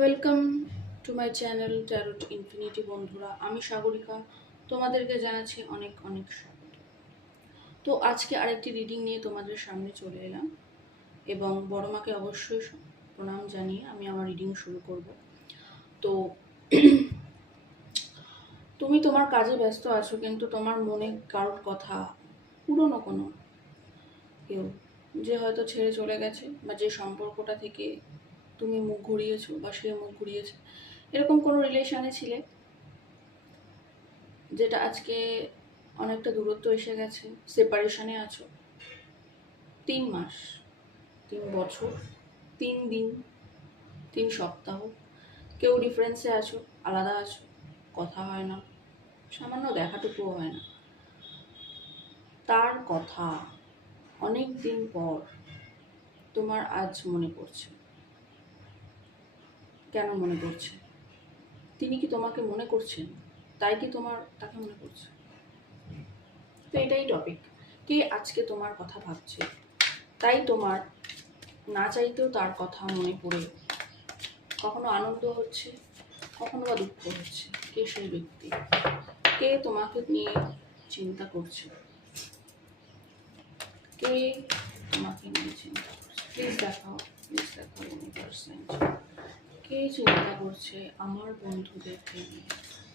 Welcome to my channel tarot infinity. বন্ধুরা, আমি সাগরিকা, তোমাদেরকে জানাচ্ছি অনেক অনেক স্বাগত। তো আজকে আরেকটি রিডিং নিয়ে তোমাদের সামনে চলে এলাম এবং বড় মাকে অবশ্যই প্রণাম জানিয়ে আমি আমার রিডিং শুরু করব। তো তুমি তোমার কাজে ব্যস্ত আছো, কিন্তু তোমার মনে কারোর কথা, পুরনো কোনো কেউ যে হয়তো ছেড়ে চলে গেছে, বা যে সম্পর্কটা থেকে তুমি মুখ ঘুরিয়েছো বা সে মুখ ঘুরিয়েছে, এরকম কোনো রিলেশনে ছিলে যেটা আজকে অনেকটা দূরত্ব এসে গেছে, সেপারেশনে আছো। 3 মাস, 3 বছর, 3 দিন, 3 সপ্তাহ, কেউ ডিফারেন্সে আছো, আলাদা আছো, কথা হয় না, সামান্য দেখাটুকুও হয় না। তার কথা অনেক দিন পর তোমার আজ মনে পড়ছে। কেন মনে পড়ছে? তিনি কি তোমাকে মনে করছেন? তাই কি তোমার তাকে মনে করছে? তো এটাই টপিক। কে আজকে তোমার কথা ভাবছে, তাই তোমার না চাইতেও তার কথা মনে পড়ে কখনো আনন্দ হচ্ছে, কখনো বা দুঃখ হচ্ছে। কে সেই ব্যক্তি? কে তোমাকে নিয়ে চিন্তা করছে? কে তোমাকে নিয়ে চিন্তা করছে? প্লিজ দেখাও, প্লিজ দেখাও ইউনিভার্স। কে চিন্তা করছে আমার বন্ধুদেরকে নিয়ে?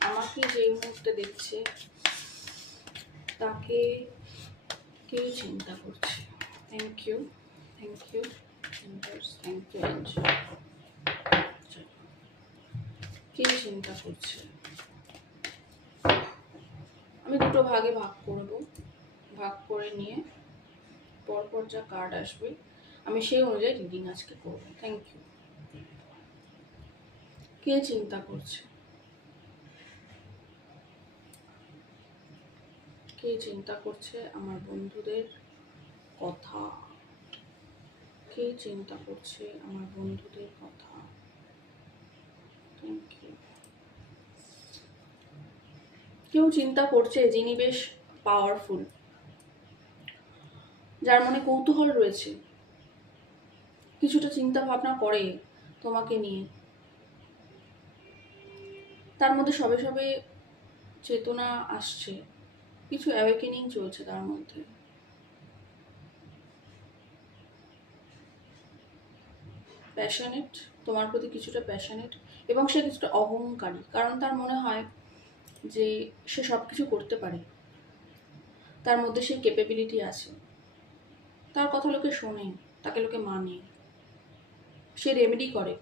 আমাকে যেই মুহূর্তে দেখছে তাকে কে চিন্তা করছে? Thank you, thank you universe, thank you angel. কে চিন্তা করছে? আমি দুটো ভাগে ভাগ করব, ভাগ করে নিয়ে পরপর যা কার্ড আসবে আমি সেই অনুযায়ী রিডিং আজকে করব। Thank you. কে চিন্তা করছে? কে চিন্তা করছে আমার বন্ধুদের কথা? কে চিন্তা করছে আমার বন্ধুদের কথা? Thank you. কেউ চিন্তা করছে যিনি বেশ পাওয়ারফুল, যার মনে কৌতূহল রয়েছে, কিছুটা চিন্তা ভাবনা করে তোমাকে নিয়ে। তার মধ্যে সবে সবে চেতনা আসছে, কিছু অ্যাওয়েকেনিং চলছে তার মধ্যে। প্যাশনেট, তোমার প্রতি কিছুটা প্যাশনেট, এবং সে কিছুটা অহংকারী, কারণ তার মনে হয় যে সে সব কিছু করতে পারে, তার মধ্যে সেই ক্যাপাবিলিটি আছে, তার কথা লোকে শোনে, তাকে লোকে মানে, সে রেমেডি করে